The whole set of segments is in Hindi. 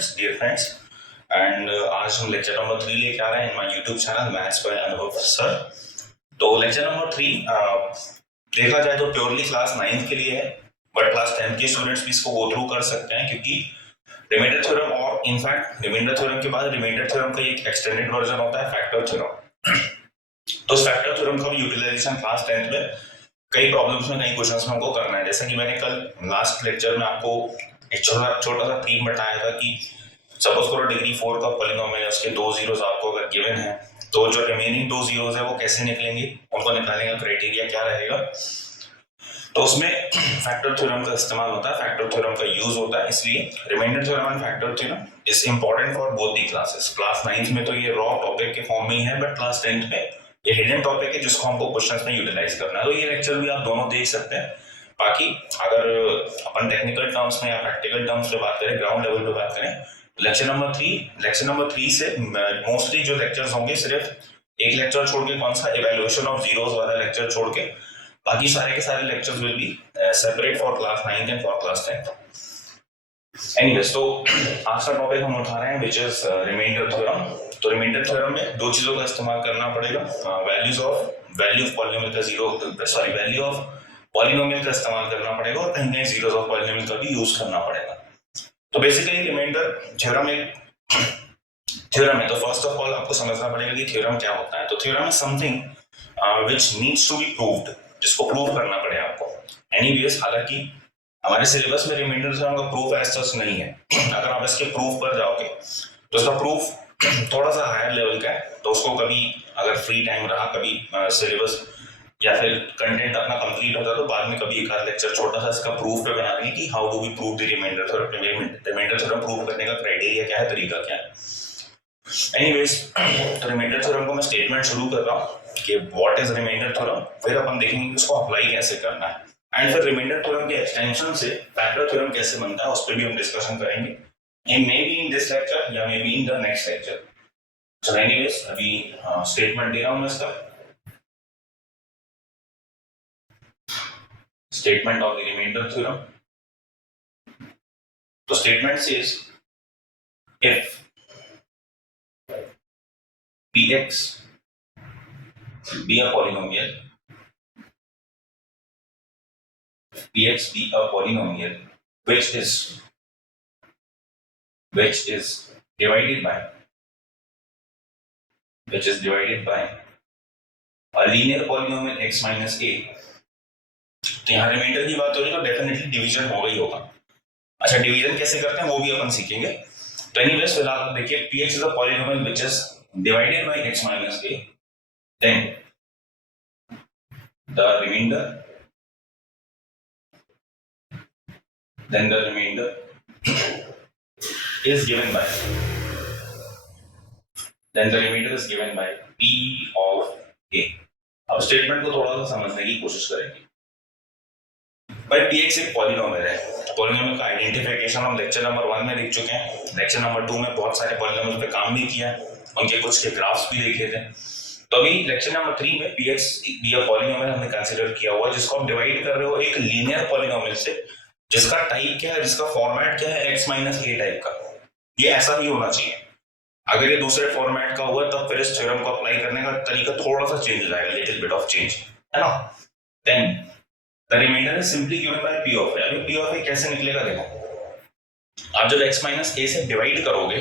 स्टूडेंट्स, डियर फ्रेंड्स, एंड आज हम लेक्चर नंबर 3 लेके आ रहे हैं in my YouTube channel maths by अनुभव सर। तो लेक्चर नंबर 3 देखा जाए तो प्योरली क्लास 9th के लिए है, बट क्लास 10th के स्टूडेंट्स भी इसको गो थ्रू कर सकते हैं, क्योंकि रिमाइंडर थ्योरम और इनफैक्ट रिमाइंडर थ्योरम के बाद रिमाइंडर थ्योरम का एक एक्सटेंडेड वर्जन होता है फैक्टर थ्योरम। तो फैक्टर थ्योरम का भी यूटिलाइजेशन क्लास 10th में कई प्रॉब्लम्स में, कई क्वेश्चंस में हमको करना है। जैसा कि मैंने कल लास्ट लेक्चर में आपको एक छोटा सा थीम बताया था कि सपोज करो डिग्री 4 का पॉलिनोमियल है, उसके 2 जीरोस आपको अगर गिवन है, तो जो रिमेनिंग 2 जीरोस है वो कैसे निकलेंगे, उनको निकालने का क्राइटेरिया क्या रहेगा। तो उसमें फैक्टर थ्योरम का इस्तेमाल होता है, फैक्टर थ्योरम का यूज होता है। इसलिए remainder theorem and factor theorem is important for both the classes. Class 9th में तो ये रॉ टॉपिक के फॉर्म में ही है, बट क्लास 10th में ये हिडन टॉपिक है जिसको हमको क्वेश्चंस में यूटिलाइज करना है। तो ये लेक्चर भी आप दोनों देख सकते हैं। बाकी अगर अपन टेक्निकल टर्म्स में या प्रैक्टिकल टर्म्स पे बात करें, ग्राउंड लेवल पे बात करें, लेक्चर नंबर 3 से मोस्टली जो लेक्चर्स होंगे, सिर्फ एक लेक्चर छोड़ के, कौन सा, इवैल्यूएशन ऑफ जीरोस वाला लेक्चर छोड़ के, बाकी सारे के सारे lectures will be separate for class 9 and for class 10। Anyways, तो आज का टॉपिक हम उठा रहे हैं विच इज रिमाइंडर थ्योरम। तो रिमाइंडर थ्योरम में दो चीजों का इस्तेमाल करना पड़ेगा, वैल्यू ऑफ पॉलिनोमियल का इस्तेमाल करना पड़ेगा, और कहीं कहीं जीरोस ऑफ पॉलिनोमियल का भी यूज करना पड़ेगा। तो बेसिकली रिमाइंडर थ्योरम एक थ्योरम है, तो फर्स्ट ऑफ ऑल आपको समझना पड़ेगा कि थ्योरम क्या होता है। तो theorem is something which needs to be proved, जिसको प्रूव करना पड़े आपको। एनीवेज, हालांकि हमारे सिलेबस में रिमाइंडर थ्योरम का प्रूफ एज सच नहीं है। अगर आप इसके प्रूफ पर जाओगे तो इसका प्रूफ थोड़ा सा हायर लेवल का है, तो उसको कभी अगर फ्री टाइम रहा, कभी सिलेबस या फिर कंटेंट अपना कंप्लीट होता, तो बाद में कभी एक आध लेक्चर छोटा सा इसका प्रूफ पे बना देंगे कि how do we prove the remainder theorem. Remainder theorem prove करने का क्राइटेरिया क्या है, तरीका क्या है। एनीवेज, तो रिमाइंडर थ्योरम को मैं स्टेटमेंट शुरू कर रहा हूँ कि व्हाट इज रिमाइंडर थ्योरम, फिर अपन देखेंगे उसको अप्लाई कैसे करना है, एंड फिर रिमाइंडर थ्योरम के एक्सटेंशन से फैक्टर थ्योरम कैसे बनता है उस पर भी हम डिस्कशन करेंगे। ये may be in this lecture या may be in the next lecture. So anyways, अभी स्टेटमेंट दे रहा हूं मैं इसका। Statement of the remainder theorem. तो statement says if px be a polynomial, px be a polynomial which is divided by a linear polynomial x minus a। तो यहाँ रिमाइंडर की बात हो रही है तो डेफिनेटली डिवीजन होगा ही होगा। अच्छा, डिवीजन कैसे करते हैं वो भी अपन सीखेंगे। तो एनीवेज, फिलहाल देखिए, px is a polynomial which is divided by x minus a, then the remainder is given by p of a। अब स्टेटमेंट को थोड़ा सा समझने की कोशिश करेंगे। भाई, px एक पॉलिनोमियल है। पॉलिनोमियल का आइडेंटिफिकेशन हम लेक्चर नंबर 1 में देख चुके हैं। लेक्चर नंबर 2 में बहुत सारे पॉलिनोमियल पे काम भी किया, उनके कुछ के ग्राफ्स भी देखे थे। तो अभी लेक्चर नंबर 3 में px भी अ पॉलिनोमियल हमने कंसीडर किया हुआ, जिसको आप डिवाइड कर रहे हो एक लीनियर पॉलिनोमियल से, जिसका टाइप क्या है, जिसका फॉर्मेट क्या है, x माइनस a टाइप का। ये ऐसा ही होना चाहिए। अगर ये दूसरे फॉर्मेट का हुआ तब फिर इस थ्योरम को अप्लाई करने का तरीका थोड़ा सा चेंज हो जाएगा, लिटिल बिट ऑफ चेंज, है ना। Then the remainder is simply given by p of a। अभी p ऑफ a कैसे निकलेगा देखो। आप जब x माइनस a से डिवाइड करोगे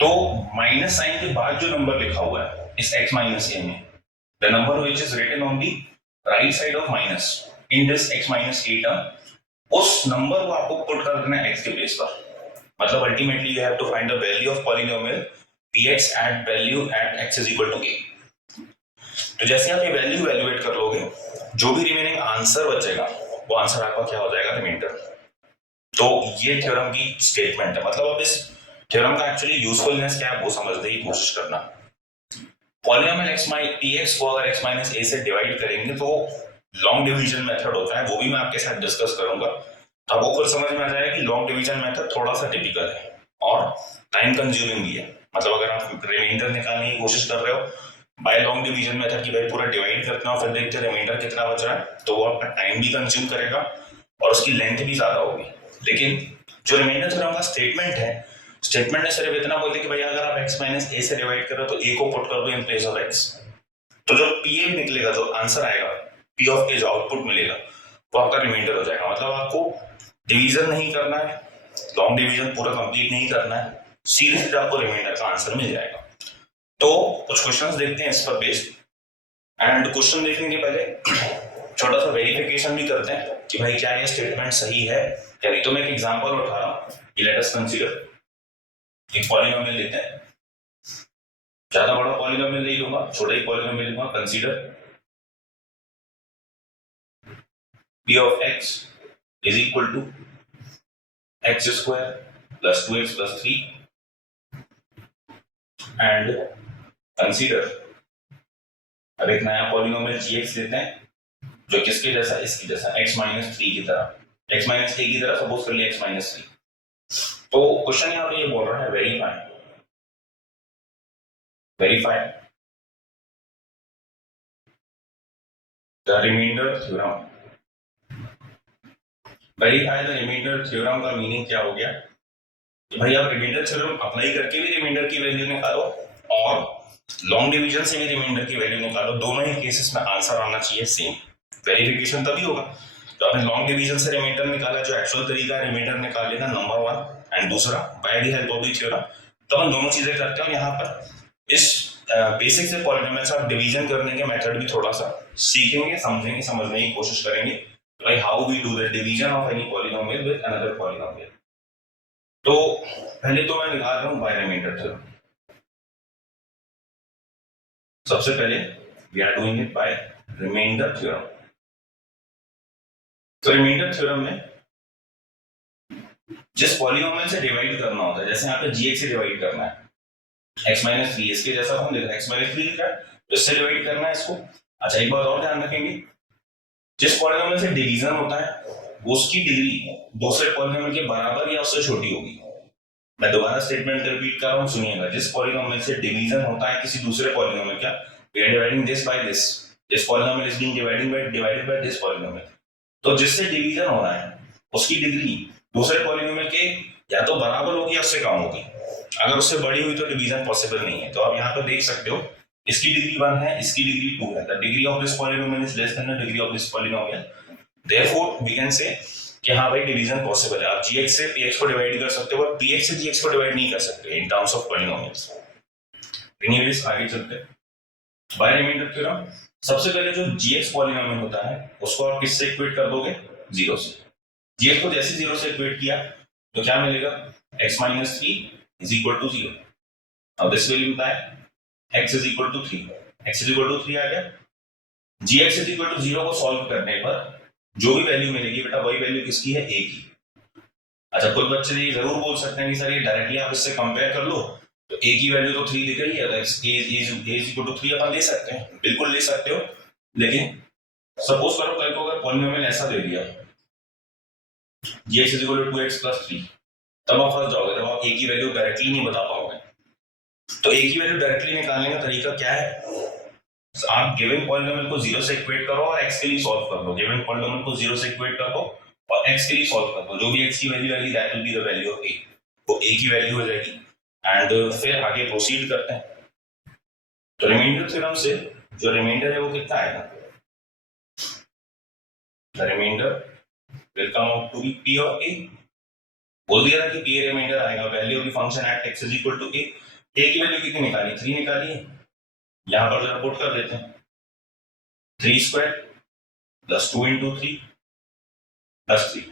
तो माइनस साइन के बाद जो नंबर लिखा हुआ है इस x माइनस a में, the number which is written on the right side of minus in this x minus a term, उस नंबर को आपको पुट कर देना है x के बेस पर। मतलब ultimately you have to find the value of polynomial px at value at x is equal to a। तो जैसे आप ये वैल्यू वैल्यूएट कर लोगे, जो भी रिमेनिंग आंसर बचेगा वो आंसर आपका क्या हो जाएगा, रिमाइंडर। तो ये थ्योरम की स्टेटमेंट है। मतलब अब इस थ्योरम का एक्चुअली यूजफुलनेस क्या है वो समझने की कोशिश करना। पॉलिनोमियल px को अगर x माइनस a से डिवाइड करेंगे तो लॉन्ग डिवीजन मेथड होता है, वो भी मैं आपके साथ डिस्कस करूंगा। तो आपको खुद समझ में आ जाएगा कि लॉन्ग डिवीजन मेथड थोड़ा सा टिपिकल है और टाइम कंज्यूमिंग भी है। मतलब अगर आप रिमाइंडर निकालने की कोशिश कर रहे हो बाय लॉन्ग डिवीजन मेथड की, भाई पूरा डिवाइड करते हो फिर देखते हैं रिमाइंडर कितना बच रहा है, तो वो आपका टाइम भी कंज्यूम करेगा और उसकी लेंथ भी ज्यादा होगी। लेकिन जो रिमाइंडर थ्योरम का स्टेटमेंट है स्टेटमेंट ने सिर्फ इतना बोल दिया कि भाई अगर आप x माइनस ए से डिवाइड करो तो a को पुट कर दो इन प्लेस ऑफ x, तो जो पी निकलेगा, जो आंसर आएगा पी ऑफ ए, जो आउटपुट मिलेगा वो आपका रिमाइंडर हो जाएगा। मतलब आपको डिवीजन नहीं करना है, लॉन्ग डिवीजन पूरा कंप्लीट नहीं करना है, सीधे आपको रिमाइंडर का आंसर मिल जाएगा। तो कुछ क्वेश्चंस देखते हैं इस पर बेस्ड, एंड क्वेश्चन देखने के पहले छोटा सा वेरिफिकेशन भी करते हैं कि भाई क्या ये स्टेटमेंट सही है या नहीं। तो मैं एक एग्जांपल उठा रहा हूँ कि लेट अस कंसीडर एक पॉलिनोमियल लेते हैं, ज्यादा बड़ा पॉलिनोमियल नहीं लूंगा, छोटा ही पॉलिनोमियल लूंगा। Consider p of x is equal to x square plus 2x plus 3 and consider, अब एक नया पॉलिनोमियल gx लेते हैं जो किसके जैसा, इसकी जैसा, x माइनस 3 की तरह, x माइनस 3 की तरह सपोज कर लिया x माइनस 3। तो क्वेश्चन यहाँ पे ये बोल रहा है verify the remainder theorem. Verify the remainder theorem का मीनिंग क्या हो गया कि भाई आप रिमाइंडर थ्योरम अप्लाई करके भी रिमाइंडर की वैल्यू निकालो और लॉन्ग डिवीजन से भी रिमाइंडर की वैल्यू निकालो, दोनों ही केसेस में आंसर आना चाहिए सेम। वेरिफिकेशन तभी होगा तो आपने लॉन्ग डिवीजन से रिमाइंडर निकाला, जो एक्चुअल तरीका है रिमाइंडर निकालने का, नंबर 1, एंड दूसरा by the help of the theorem. तो हम दोनों चीजें करते हैं। यहाँ पर इस बेसिक से पॉलिनोमियल से आप डिवीजन करने के मेथड भी थोड़ा सा सीखेंगे, समझेंगे, समझने की कोशिश करेंगे, like how we do the division of any polynomial with another polynomial। तो पहले तो मैं निकाल रहा हूं बाय रिमाइंडर थ्योरम। सबसे पहले we are doing it by remainder theorem. तो रिमाइंडर थ्योरम में जिस पॉलिनोमियल से डिवाइड करना होता है, जैसे यहाँ पे gx से डिवाइड करना है, x माइनस 3, इसके जैसा हम लिख रहे हैं x माइनस 3 लिखा है, तो इससे डिवाइड करना है इसको। अच्छा एक बात और ध्यान रखेंगे, जिस पॉलिनोमियल से डिवीजन होता है उसकी डिग्री दूसरे पॉलिनोमियल के बराबर या उससे छोटी होगी। मैं दोबारा स्टेटमेंट रिपीट कर रहा हूं, सुनिएगा। जिस पॉलिनोमियल से डिवीजन होता है किसी दूसरे पॉलिनोमियल का, we are dividing this by this, this polynomial is being divided by this polynomial, तो जिससे डिवीजन हो रहा है उसकी डिग्री दूसरे पॉलिनोमियल के या तो बराबर होगी या उससे कम होगी। अगर उससे बड़ी हुई तो डिवीजन पॉसिबल नहीं है। तो आप यहाँ पर देख सकते हो, इसकी डिग्री 1 है, इसकी डिग्री 2 है। The degree of this polynomial is less than the degree of this polynomial, therefore we can say कि हाँ भाई डिवीजन पॉसिबल है। आप gx से px को डिवाइड कर सकते हो, पर px से gx को डिवाइड नहीं कर सकते in terms of polynomials. Anyways आगे चलते हैं बाय रिमाइंडर थ्योरम। सबसे पहले जो gx पॉलिनोमियल होता है उसको आप किससे इक्वेट कर दोगे, 0 से। gx को जैसे 0 से इक्वेट किया तो क्या मिलेगा, x minus 3 is equal to 0। अब this will imply x is equal to 3, x is equal to 3 आ गया। gx इज इक्वल टू 0 को सॉल्व करने पर जो भी वैल्यू मिलेगी बेटा वही वैल्यू किसकी है, a की। अच्छा कुछ बच्चे ये जरूर बोल सकते हैं कि सर ये डायरेक्टली आप इससे कंपेयर कर लो, तो a की वैल्यू तो 3 दिख रही है, तो a इज इक्वल टू 3 अपन ले सकते हैं, बिल्कुल ले सकते हो। लेकिन सपोज करो कल को अगर पॉलिनोमियल ऐसा दे दिया gx is equal to 2x plus 3, तब आप फंस जाओगे, तब आप a की वैल्यू डायरेक्टली नहीं बता पाओगे। तो a की वैल्यू डायरेक्टली निकालने का तरीका क्या है, आप गिवन पॉलिनोमियल को 0 से इक्वेट करो और x के लिए सॉल्व कर दो। गिवन पॉलिनोमियल को 0 से इक्वेट कर दो और x के लिए सॉल्व कर दो। जो भी x की वैल्यू आएगी that will be the value of a, वो a की वैल्यू हो जाएगी। एंड फिर आगे प्रोसीड करते हैं। तो रिमाइंडर थ्योरम से जो रिमाइंडर है वो कितना आएगा, the remainder will come out to be p of a। बोल दिया था कि p रिमाइंडर आएगा, value of the function at x is equal to a। a की वैल्यू कितनी निकाली, 3 निकाली है। यहां पर जरा पुट कर देते हैं, 3 स्क्वायर प्लस 2 इंटू 3 प्लस 3,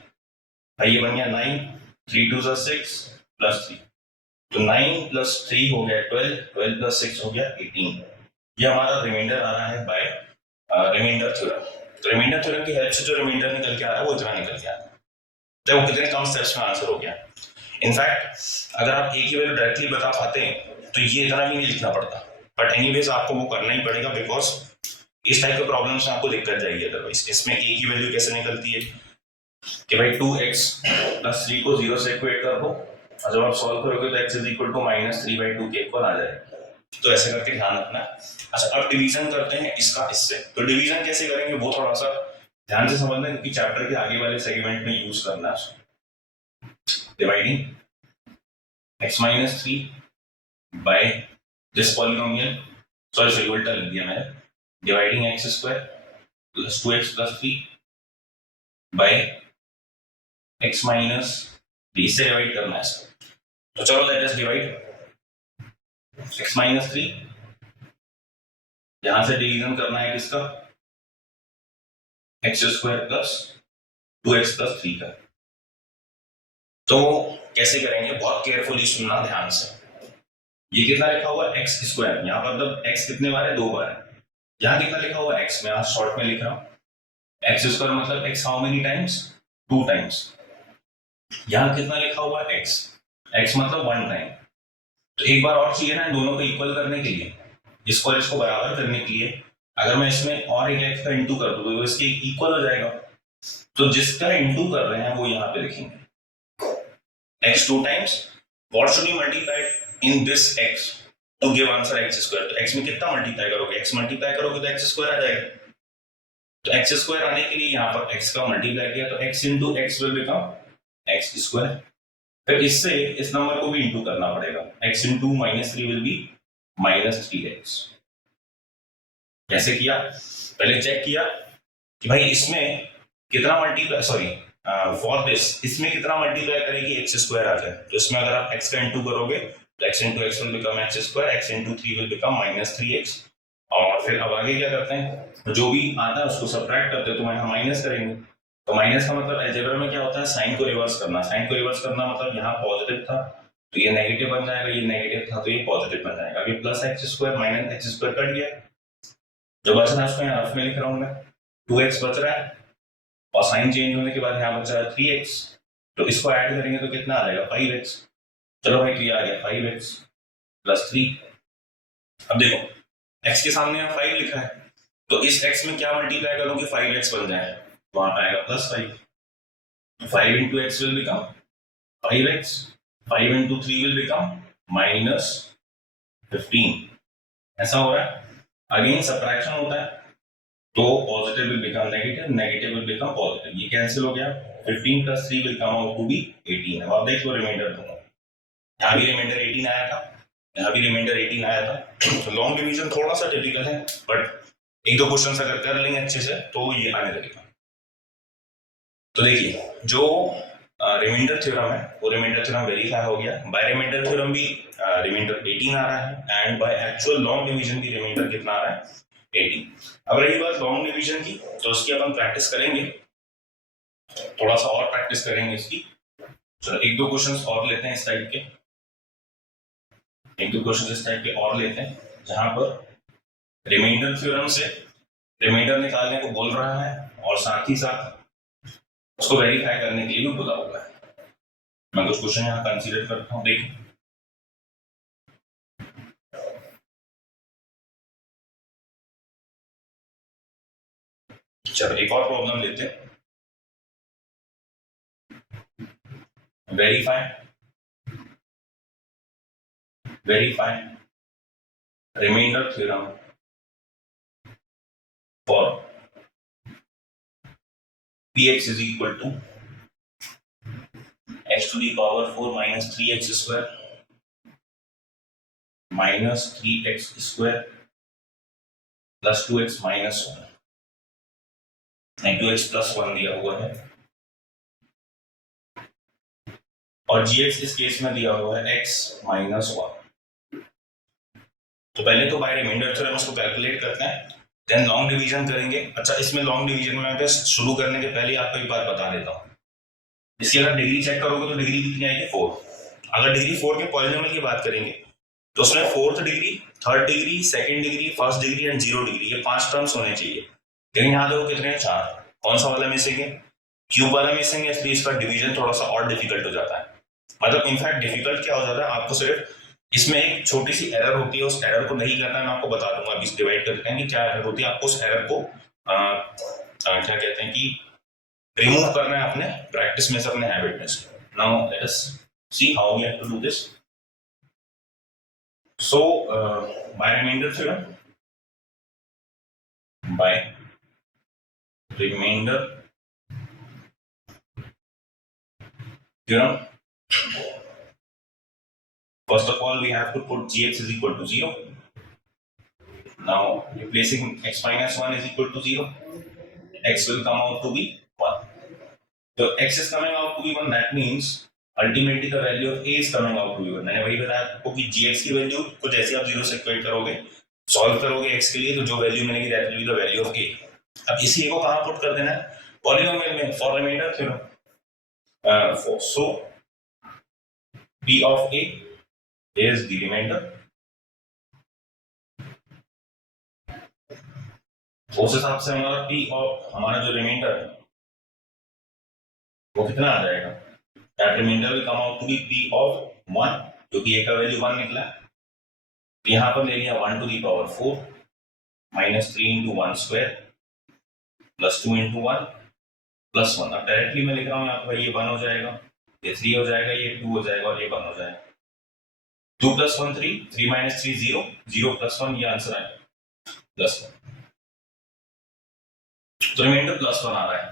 भाई ये बन गया 9, 3 2 6 प्लस 3, तो 9 प्लस 3 हो गया 12, 12 प्लस 6 हो गया 18। ये हमारा रिमाइंडर आ रहा है बाय रिमाइंडर थ्योरम। तो रिमाइंडर थ्योरम की हेल्प से जो रिमाइंडर निकल के आ रहा है वो इतना निकल के आ रहा है, तो वो कितने कम स्टेप्स में आंसर हो गया। इनफैक्ट अगर आप a की वैल्यू डायरेक्टली बता पाते हैं तो ये इतना भी नहीं लिखना पड़ता, बट एनीवेज आपको वो करना ही पड़ेगा, बिकॉज इस टाइप के प्रॉब्लम्स में आपको दिक्कत जाएगी। अदरवाइज इसमें a की वैल्यू कैसे निकलती है कि भाई 2x प्लस 3 को 0 से इक्वेट कर दो, और जब आप सॉल्व करोगे तो x is equal to minus 3/2 के इक्वल आ जाएगा। तो ऐसे करके ध्यान रखना। अच्छा अब डिवीजन करते हैं इसका इससे। तो डिवीजन कैसे करेंगे वो थोड़ा सा ध्यान से समझना, क्योंकि चैप्टर के आगे वाले सेगमेंट में यूज करना है। Dividing x minus 3 by this polynomial, sorry उल्टा लिख दिया मैंने, dividing x square plus 2x plus 3 by x minus 3 से डिवाइड करना है इसको, तो चलो let us divide x minus 3, यहां से डिवीजन करना है किसका, x square plus 2x plus 3 का। तो कैसे करेंगे, बहुत केयरफुली सुनना ध्यान से। ये कितना लिखा हुआ है एक्स स्क्वायर, यहाँ पर मतलब एक्स कितने बार है, 2 बार है। यहाँ कितना लिखा हुआ है एक्स, मैं यहाँ शॉर्ट में लिख रहा हूँ एक्स स्क्वायर मतलब x how many times, 2 times. यहाँ कितना लिखा हुआ है एक्स, एक्स मतलब 1 टाइम। तो एक बार और चाहिए ना दोनों को इक्वल करने के लिए, इसको और इसको बराबर करने के लिए, अगर मैं इसमें और एक एक्स का इंटू कर दूं तो इसके इक्वल हो जाएगा। तो जिसका इंटू कर रहे हैं वो यहाँ पे लिखेंगे x 2 times, what should be multiplied in this x to give answer x square। तो x में कितना मल्टीप्लाई करोगे, x मल्टीप्लाई करोगे तो x स्क्वायर आ जाएगा। तो x स्क्वायर आने के लिए यहाँ पर x का मल्टीप्लाई किया तो x into x will become x square. फिर इससे इस नंबर को भी इंटू करना पड़ेगा, x into minus 3 will be minus 3x। कैसे किया, पहले चेक किया कि भाई इसमें कितना मल्टीप्लाई, सॉरी फॉर दिस, इसमें कितना मल्टीप्लाई करेगी एक्स स्क्वायर आ जाए। तो इसमें अगर आप x का इंटू करोगे तो x into x will become x square, x into 3 will become minus 3x। और फिर अब आगे क्या करते हैं, जो भी आता है उसको सब्ट्रैक्ट करते हैं, तो यहाँ माइनस करेंगे। तो माइनस का मतलब अलजेब्रा में क्या होता है, साइन को रिवर्स करना। साइन को रिवर्स करना मतलब यहाँ पॉजिटिव था तो ये नेगेटिव बन जाएगा, ये नेगेटिव था तो ये पॉजिटिव बन जाएगा। अभी plus x square minus x square cut गया, जो बच रहा है उसको यहाँ रफ में लिख रहा हूँ मैं, 2x बच रहा है और साइन चेंज होने के बाद यहाँ बचा है 3x। तो इसको ऐड करेंगे तो कितना आ जाएगा 5x। चलो भाई तो ये आ गया 5x प्लस 3। अब देखो x के सामने यहाँ 5 लिखा है तो इस x में क्या मल्टीप्लाई करूँ कि 5x बन जाए, तो वहां आएगा plus 5। 5 into x will become 5x, 5 into 3 will become minus 15। ऐसा हो रहा है। अगेन सब्ट्रैक्शन होता है तो positive will become negative, negative will become positive, ये कैंसिल हो गया। 15 plus 3 will come out to be 18। अब आप देख लो रिमाइंडर दोनों, यहाँ भी रिमाइंडर 18 आया था, यहाँ भी रिमाइंडर 18 आया था। तो लॉन्ग डिवीजन थोड़ा सा डिफिकल्ट है बट एक दो क्वेश्चन अगर कर लेंगे अच्छे से तो ये आने लगेगा। तो देखिए जो रिमाइंडर थ्योरम है वो रिमाइंडर थ्योरम वेरीफाई हो गया, बाय रिमाइंडर थ्योरम भी रिमाइंडर 18 आ रहा है and by actual long division भी रिमाइंडर कितना आ रहा है 18। अब रही बात लॉन्ग डिवीजन की, तो उसकी अपन प्रैक्टिस करेंगे, थोड़ा सा और प्रैक्टिस करेंगे इसकी। चलो एक दो क्वेश्चंस और लेते हैं इस टाइप के, एक दो क्वेश्चंस इस टाइप के और लेते हैं जहां पर रिमाइंडर थ्योरम से रिमाइंडर निकालने को बोल रहा है और साथ ही साथ उसको वेरीफाई करने के लिए भी बोला हुआ है। मैं कुछ क्वेश्चन यहाँ कंसीडर करता हूँ, देखिए चलो एक और प्रॉब्लम लेते हैं। verify remainder theorem for px is equal to x to the power 4 minus 3x square minus 3x square plus 2x minus 1 2x plus 1 दिया हुआ है और gx इस केस में दिया हुआ है x minus 1। तो पहले तो बाय रिमाइंडर थ्योरम इसको कैलकुलेट करते हैं, देन लॉन्ग डिवीजन करेंगे। अच्छा इसमें लॉन्ग डिवीजन में मैं शुरू करने के पहले आपको एक बात बता देता हूँ, इसकी अगर डिग्री चेक करोगे तो डिग्री कितनी आएगी 4। अगर डिग्री 4 के पॉलिनोमियल की बात करेंगे तो उसमें 4th degree, 3rd degree, 2nd degree, 1st degree and 0 degree, ये 5 टर्म्स होने चाहिए। लेकिन यहाँ देखो कितने हैं 4। कौन सा वाला मिसिंग है, क्यूब वाला मिसिंग है, इसलिए इसका डिवीजन थोड़ा सा और डिफिकल्ट हो जाता है। मतलब इनफैक्ट डिफिकल्ट क्या हो जाता है, आपको सिर्फ इसमें एक छोटी सी एरर होती है, उस एरर को नहीं करना है, मैं आपको बता दूंगा अभी डिवाइड करते हैं कि क्या एरर होती है। आपको उस एरर को क्या कहते हैं कि रिमूव करना है अपने प्रैक्टिस में से, अपने हैबिट में से। Now let us see how we have to do this. So by remainder theorem, by remainder theorem all we have to put gx is equal to 0. Now replacing x minus 1 is equal to 0, x will come out to be 1. So x is coming out to be 1, that means ultimately the value of a is coming out to be 1. मैंने वही बताया आपको कि gx की वैल्यू कुछ ऐसी आप 0 से इक्वेट करोगे, सॉल्व करोगे x के लिए, तो जो वैल्यू मिलेगी that will be the value of a. अब इसी a को कहां पुट कर देना है? पॉलीनोमियल में, for remainder theorem. So p of a is the remainder. उस हिसाब से हमारा p of हमारा जो रिमाइंडर है वो कितना आ जाएगा? That remainder will come out to be p of 1, क्योंकि a का वैल्यू 1 निकला. यहाँ पर ले लिया 1 to the power 4 minus 3 into 1 square plus 2 into 1 plus 1. अब डायरेक्टली मैं लिख रहा हूँ यहाँ पर, ये 1 हो जाएगा, ये 3 हो जाएगा, ये 2 हो जाएगा और ये 1 हो जाएगा. 2 plus 1 3, 3 minus 3 0, 0 plus 1, ये आंसर आएगा प्लस 1. तो रिमाइंडर प्लस 1 आ रहा है.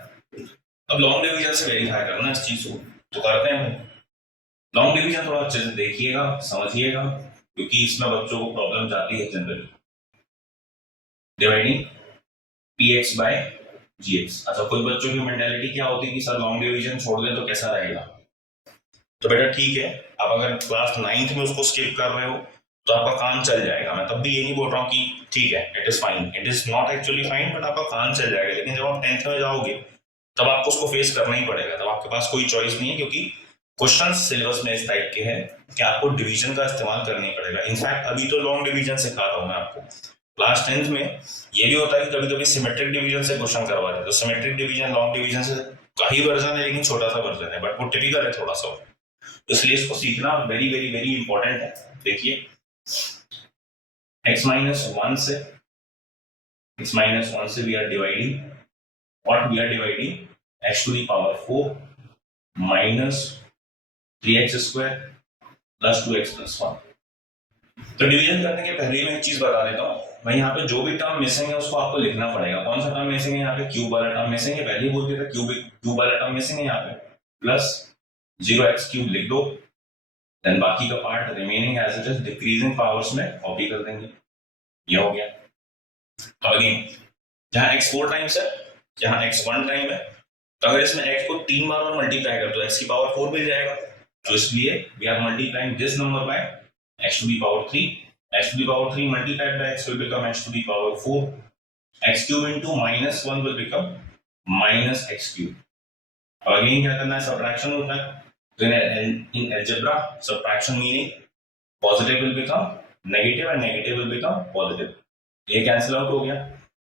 अब लॉन्ग डिवीजन से वेरीफाई करना इस चीज को, तो करते हैं. लॉन्ग डिवीजन थोड़ा अच्छे से देखिएगा, समझिएगा, क्योंकि इसमें बच्चों को प्रॉब्लम जाती है generally. Dividing px by gx. अच्छा, कुछ बच्चों की मेंटालिटी क्या होती है कि सर लॉन्ग डिवीजन छोड़ दें तो कैसा रहेगा? तो बेटा ठीक है, आप अगर क्लास 9th में उसको स्किप कर रहे हो तो आपका काम चल जाएगा. मैं तब भी ये नहीं बोल रहा हूँ कि ठीक है, it is fine, it is not actually fine, but आपका काम चल जाएगा. लेकिन जब आप 10th में जाओगे तब आपको उसको फेस करना ही पड़ेगा. तब आपके पास कोई चॉइस नहीं है, क्योंकि क्वेश्चन सिलेबस में इस टाइप के हैं कि आपको डिवीजन का इस्तेमाल करना ही पड़ेगा. इनफैक्ट अभी तो लॉन्ग डिवीजन सिखा रहा हूँ मैं आपको. क्लास 10th में ये भी होता है कि कभी कभी सिमेट्रिक डिवीजन से क्वेश्चन करवा देते. तो सिमेट्रिक डिवीजन लॉन्ग डिवीजन से कई वर्जन है, लेकिन छोटा सा वर्जन है, बट वो टिपिकल है थोड़ा सा. इसलिए इसको सीखना वेरी वेरी वेरी इंपॉर्टेंट है. देखिए, x minus 1 से we are dividing, what we are dividing? x to the power 4 minus 3x square plus 2x plus 1. तो डिवीजन करने के पहले मैं एक चीज बता देता हूँ. मैं यहाँ पे जो भी टर्म मिसिंग है उसको आपको लिखना पड़ेगा. कौन सा टर्म मिसिंग है? यहाँ पे क्यूब वाला टर्म मिसिंग है. पहले ही बोल दिया था क्यूब वाला टर्म मिसिंग है. यहाँ पे प्लस 0x क्यूब लिख दो, देन बाकी का part remaining as it is decreasing powers में कॉपी कर देंगे. ये हो गया. अब अगेन, जहाँ x 4 टाइम्स है, जहाँ x 1 टाइम है, तो अगर इसमें x को 3 बार और मल्टीप्लाई कर तो x की पावर 4 मिल जाएगा. तो इसलिए we are multiplying this number by x to the power 3. x to the power 3 multiplied by x will become x to the power 4. x cube into minus 1 will become minus x cube. अब अगेन क्या करना है? सब्ट्रैक्शन होता है. तो in algebra, subtraction meaning positive will become negative and negative will become positive. ये कैंसिल आउट हो गया.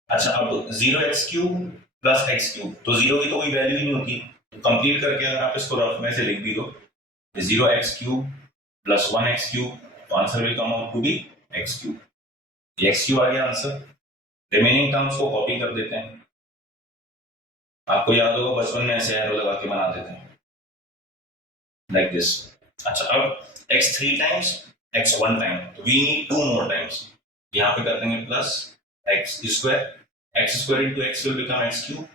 अच्छा, अब 0x cube plus x cube, तो 0 की तो कोई वैल्यू ही नहीं होती. तो कंप्लीट करके अगर आप इसको रफ में से लिख भी दो, 0x cube plus 1x cube, तो answer will come out to be x cube. ये x क्यूब आ गया आंसर. रिमेनिंग टर्म्स को कॉपी कर देते हैं. आपको याद होगा बचपन में ऐसे एरो लगा के बना देते हैं लाइक दिस. अच्छा, अब x 3 टाइम्स, x 1 टाइम, तो वी नीड 2 मोर टाइम्स. यहाँ पे कर देंगे plus x square into x will become x cube,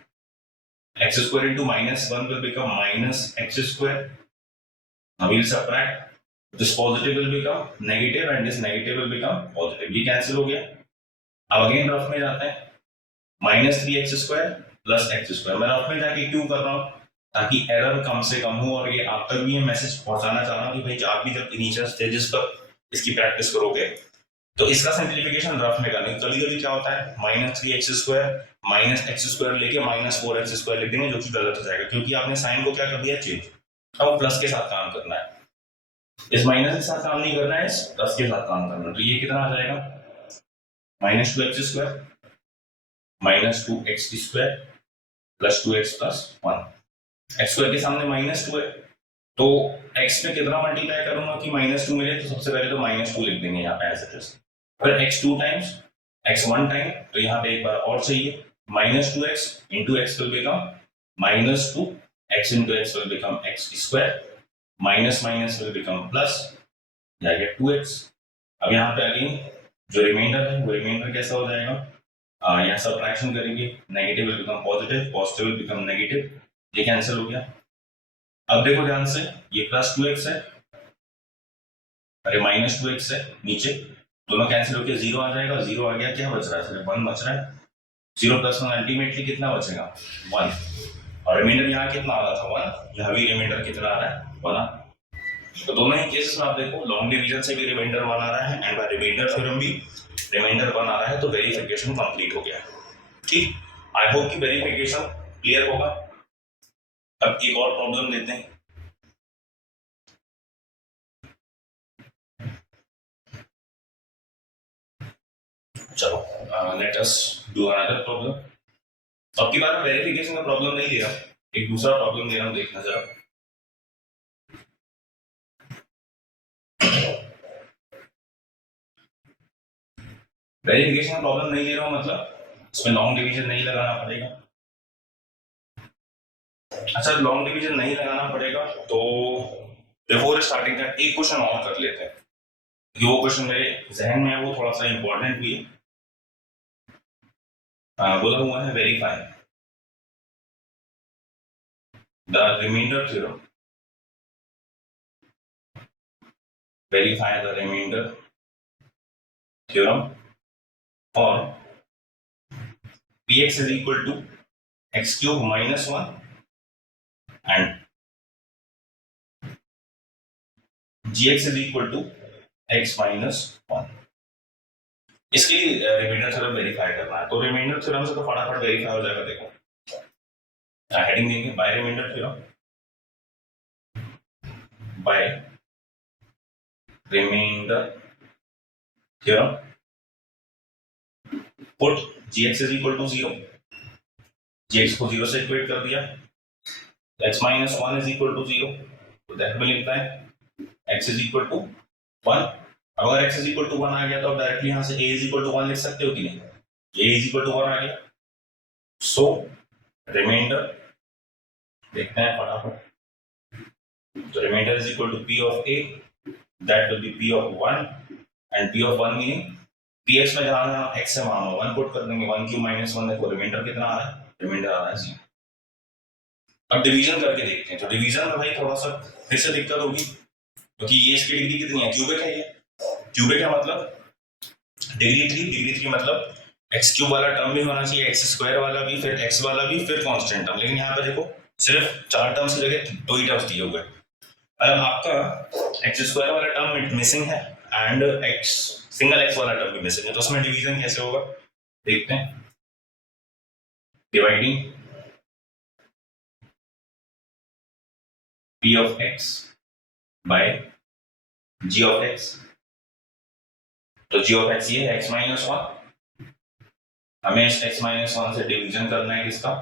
x square into minus 1 will become minus x square. Now we'll subtract. This positive will become negative and this negative will become positive. ये कैंसिल हो गया. अब अगेन रफ में जाते हैं. Minus 3x square plus x square. मैं रफ में जाके क्यों कर रहा हूँ? ताकि एरर कम से कम हो, और ये आप तक भी ये मैसेज पहुंचाना चाह रहा हूँ कि भाई आप भी जब इनिशियल स्टेजेस पर इसकी प्रैक्टिस करोगे तो इसका सिंप्लीफिकेशन रफ में करनी. कभी कभी क्या होता है, minus 3x square minus x square लेके माइनस 4x स्क्वायर लिख देंगे, जो कि गलत हो जाएगा, क्योंकि आपने साइन को क्या कर दिया? चेंज. अब प्लस के साथ काम करना है. इस माइनस के साथ काम नहीं करना है, इस प्लस के साथ काम करना है. तो ये कितना आ जाएगा? Minus 2x square minus 2x square plus 2x plus 1. x square के सामने माइनस 2 है, तो x में कितना मल्टीप्लाई करूंगा कि माइनस 2 मिले? तो सबसे पहले तो माइनस 2 लिख देंगे यहाँ पे एज इट इज. फिर x 2 टाइम्स x 1 टाइम, तो यहाँ पे एक बार और चाहिए. Minus 2x into x will become minus 2, x into x will become x square, minus minus will become plus, जाएगा 2x. अब यहाँ पे अगेन जो रिमाइंडर है वो रिमाइंडर कैसा हो जाएगा? यहाँ सब्ट्रैक्शन करेंगे, negative will become positive, positive will become negative. ये कैंसिल हो गया. अब देखो ध्यान से, ये प्लस 2x है, अरे -2x है नीचे, दोनों कैंसिल होकर 0 आ जाएगा, 0 आ गया, क्या बच रहा है, सिर्फ 1 बच रहा है। 0 + 1 अल्टीमेटली कितना बचेगा, 1, और रिमाइंडर यहाँ कितना आ रहा था, 1, यहाँ भी रिमाइंडर कितना आ रहा है, 1। तो दोनों ही केसेस में आप देखो लॉन्ग डिवीजन से भी रिमाइंडर 1 आ रहा है एंड बाय रिमाइंडर थ्योरम भी रिमाइंडर 1 आ रहा है, तो वेरिफिकेशन कंप्लीट हो गया। ठीक, आई होप कि वेरिफिकेशन क्लियर होगा। अब एक और प्रॉब्लम लेते हैं। चलो let us do another problem. तो अब की बार मैं वेरिफिकेशन का प्रॉब्लम नहीं ले रहा, एक दूसरा प्रॉब्लम ले रहा हूँ, देखना जरा। वेरिफिकेशन का प्रॉब्लम नहीं ले रहा हूँ मतलब इसमें लॉन्ग डिवीजन नहीं लगाना पड़ेगा। अच्छा, लॉन्ग डिवीजन नहीं लगाना पड़ेगा तो बिफोर स्टार्टिंग का एक क्वेश्चन और कर लेते हैं, जो क्वेश्चन मेरे जहन में है वो थोड़ा सा इंपॉर्टेंट भी है। बोला हुआ है verify the remainder theorem, verify the remainder theorem for px is equal to x cube minus 1 and gx is equal to x minus 1। इसके लिए रिमाइंडर थ्योरम वेरीफाई करना है, तो रिमाइंडर थ्योरम से तो फटाफट वेरीफाई हो जाएगा। देखो हेडिंग देंगे by remainder theorem, by remainder theorem put gx is equal to 0, gx को 0 से इक्वेट कर दिया, x minus 1 is equal to 0, तो that will imply x is equal to 1। अगर x is equal to 1 आ गया तो आप डायरेक्टली यहाँ से a is equal to 1 लिख सकते हो कि नहीं, a is equal to 1 आ गया। सो रिमाइंडर देखते हैं फटाफट, तो remainder is equal to p of a, that will be p of 1 and p of 1 meaning px में जहां x से मान 1 पुट कर देंगे, 1 क्यूब माइनस 1 देखो रिमाइंडर कितना आ रहा है, रिमाइंडर आ रहा है 0। अब डिवीजन करके देखते हैं, तो डिवीजन में भाई थोड़ा सा फिर से दिक्कत होगी क्योंकि ये इसकी डिग्री कितनी है, क्यूबिक है, ये क्यूबिक है मतलब डिग्री 3 मतलब एक्स क्यूब वाला टर्म भी होना चाहिए, एक्स स्क्वायर वाला भी, फिर एक्स वाला भी, फिर कांस्टेंट टर्म। लेकिन यहाँ पे देखो सिर्फ 4 टर्म्स की जगह 2 ही टर्म्स दिए हुए हैं। अब आपका एक्स स्क्वायर वाला टर्म मिसिंग है एंड एक्स सिंगल एक्स वाला टर्म भी मिसिंग है, तो उसमें डिवीजन कैसे होगा देखते हैं। Dividing p of x by g of x, तो g of x ये है x minus 1, हमें इस x minus 1 से डिवीजन करना है किसका,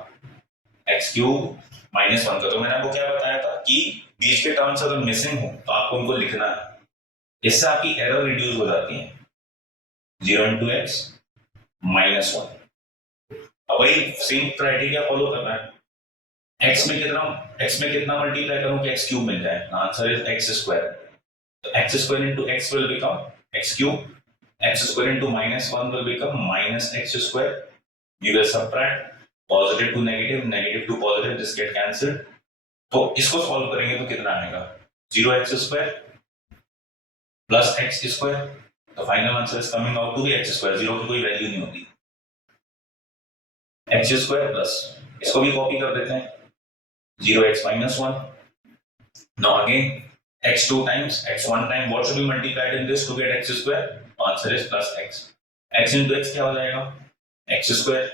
x क्यूब माइनस 1 का। तो मैंने आपको क्या बताया था कि बीच के टर्म्स अगर मिसिंग हो तो आपको उनको लिखना है, इससे आपकी एरर रिड्यूस हो जाती है। 0 into x minus 1, अब वही सेम क्राइटेरिया फॉलो करना है। x में कितना मल्टीप्लाई करूं कि x क्यूब मिल जाए, आंसर इज x स्क्वायर, तो x square into x will become x cube, x square into minus 1 will become minus x square, you will subtract positive to negative, negative to positive, this get cancelled। तो इसको सॉल्व करेंगे तो कितना आएगा, 0x square plus x square, तो final answer is coming out to be x square, 0 की कोई वैल्यू नहीं होती, x square प्लस इसको भी कॉपी कर देते हैं 0x minus 1, now again x 2 times x 1 time, what should be multiplied in this to get x square, answer is plus x, x into x क्या हो जाएगा, x square,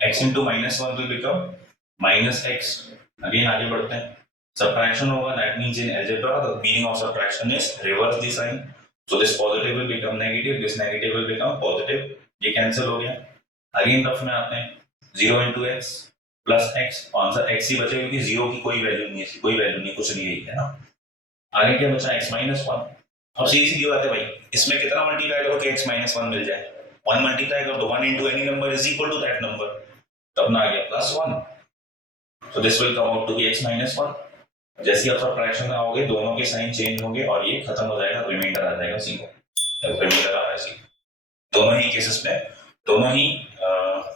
x into minus 1 will become minus x। again आगे बढ़ते हैं, subtraction होगा, that means in algebra the meaning of subtraction is reverse the sign, so this positive will become negative, this negative will become positive, ये cancel हो गया। again रफ में आते हैं, 0 into x plus x, answer x ही बचेगा क्योंकि 0 की कोई वैल्यू नहीं है, कोई वैल्यू नहीं, कुछ नहीं है ना। आगे क्या बचा, x minus 1, अब सीधी बात है भाई, इसमें कितना मल्टीप्लाई करो कि x minus 1 मिल जाए, 1 मल्टीप्लाई कर दो, 1 into any number is equal to that number, तब ना आ गया plus 1, so this will come out to be x minus 1। जैसे आप सब्ट्रैक्शन में आओगे दोनों के साइन चेंज होंगे और ये खत्म हो जाएगा, रिमाइंडर आ जाएगा 0, रिमाइंडर आ रहा है 0। दोनों ही केसेस में, दोनों ही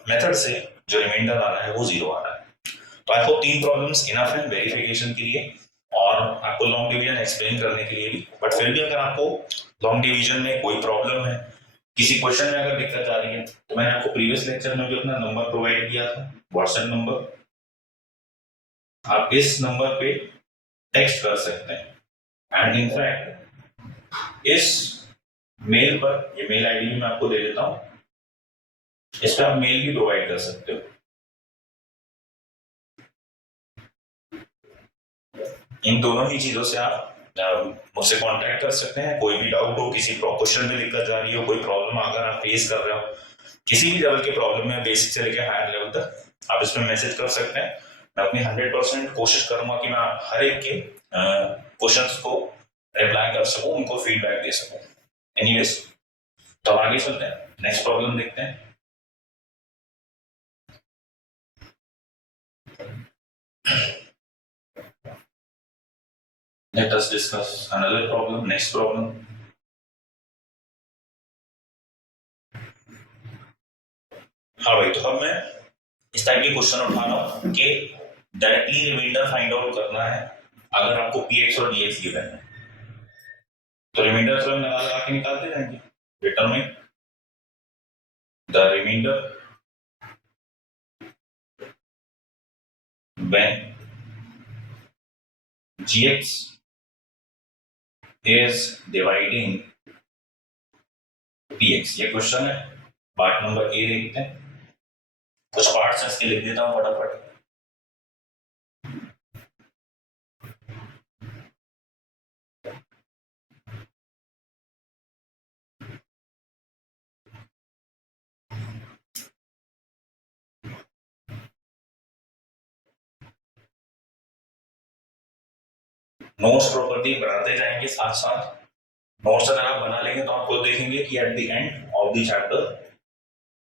मेथड से जो रिमाइंडर आ रहा है वो 0 आ रहा है। तो आई होप 3 प्रॉब्लम्स इनफ है वेरिफिकेशन के लिए, और और आपको लॉन्ग डिवीजन एक्सप्लेन करने के लिए भी। बट फिर भी अगर आपको लॉन्ग डिवीजन में कोई प्रॉब्लम है, किसी क्वेश्चन में अगर दिक्कत आ रही है, तो मैंने आपको प्रीवियस लेक्चर में भी अपना नंबर प्रोवाइड किया था, व्हाट्सएप नंबर, आप इस नंबर पे टेक्स्ट कर सकते हैं। एंड इनफैक्ट इस मेल पर, ये मेल आईडी भी मैं आपको दे देता हूं, इस पर आप मेल भी प्रोवाइड कर सकते हो। इन दोनों ही चीजों से आप मुझसे कांटेक्ट कर सकते हैं। कोई भी डाउट हो, किसी क्वेश्चन में दिक्कत जा रही हो, कोई प्रॉब्लम अगर आप फेस कर रहे हो, किसी भी लेवल के प्रॉब्लम में, बेसिक से लेकर हायर लेवल तक, आप इसमें मैसेज कर सकते हैं। मैं अपनी 100% कोशिश करूंगा कि मैं हर एक के क्वेश्चंस को रिप्लाई कर सकूं, उनको फीडबैक दे सकूं। एनीवेज, तो आगे चलते हैं, नेक्स्ट प्रॉब्लम देखते हैं। Let us discuss another problem, next problem. हाँ भाई, तो अब मैं इस टाइप के क्वेश्चन उठा रहा हूँ कि डायरेक्टली रिमाइंडर फाइंड आउट करना है अगर आपको px और dx गिवन है। तो रिमाइंडर स्वयं लगा के निकालते जाएंगे। Determine the remainder when gx is dividing px, ये क्वेश्चन है। पार्ट नंबर ए देखते हैं, कुछ पार्ट्स इसके लिख देता हूं फटाफट। नोट्स प्रॉपर्टी बनाते जाएंगे साथ साथ। नोट्स अगर आप बना लेंगे तो आप खुद देखेंगे कि at the end of the chapter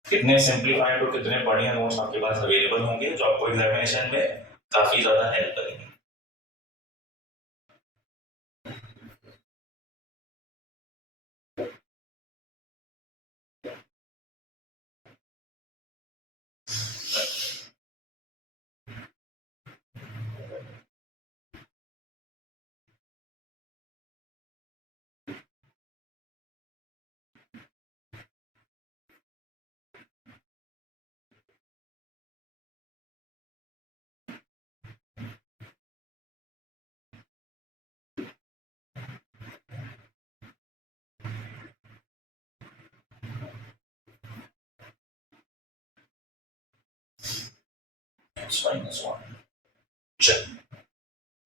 कितने सिंप्लीफाइड और कितने बढ़िया नोट्स आपके पास अवेलेबल होंगे, जो आपको एग्जामिनेशन में काफी ज्यादा हेल्प करेंगे।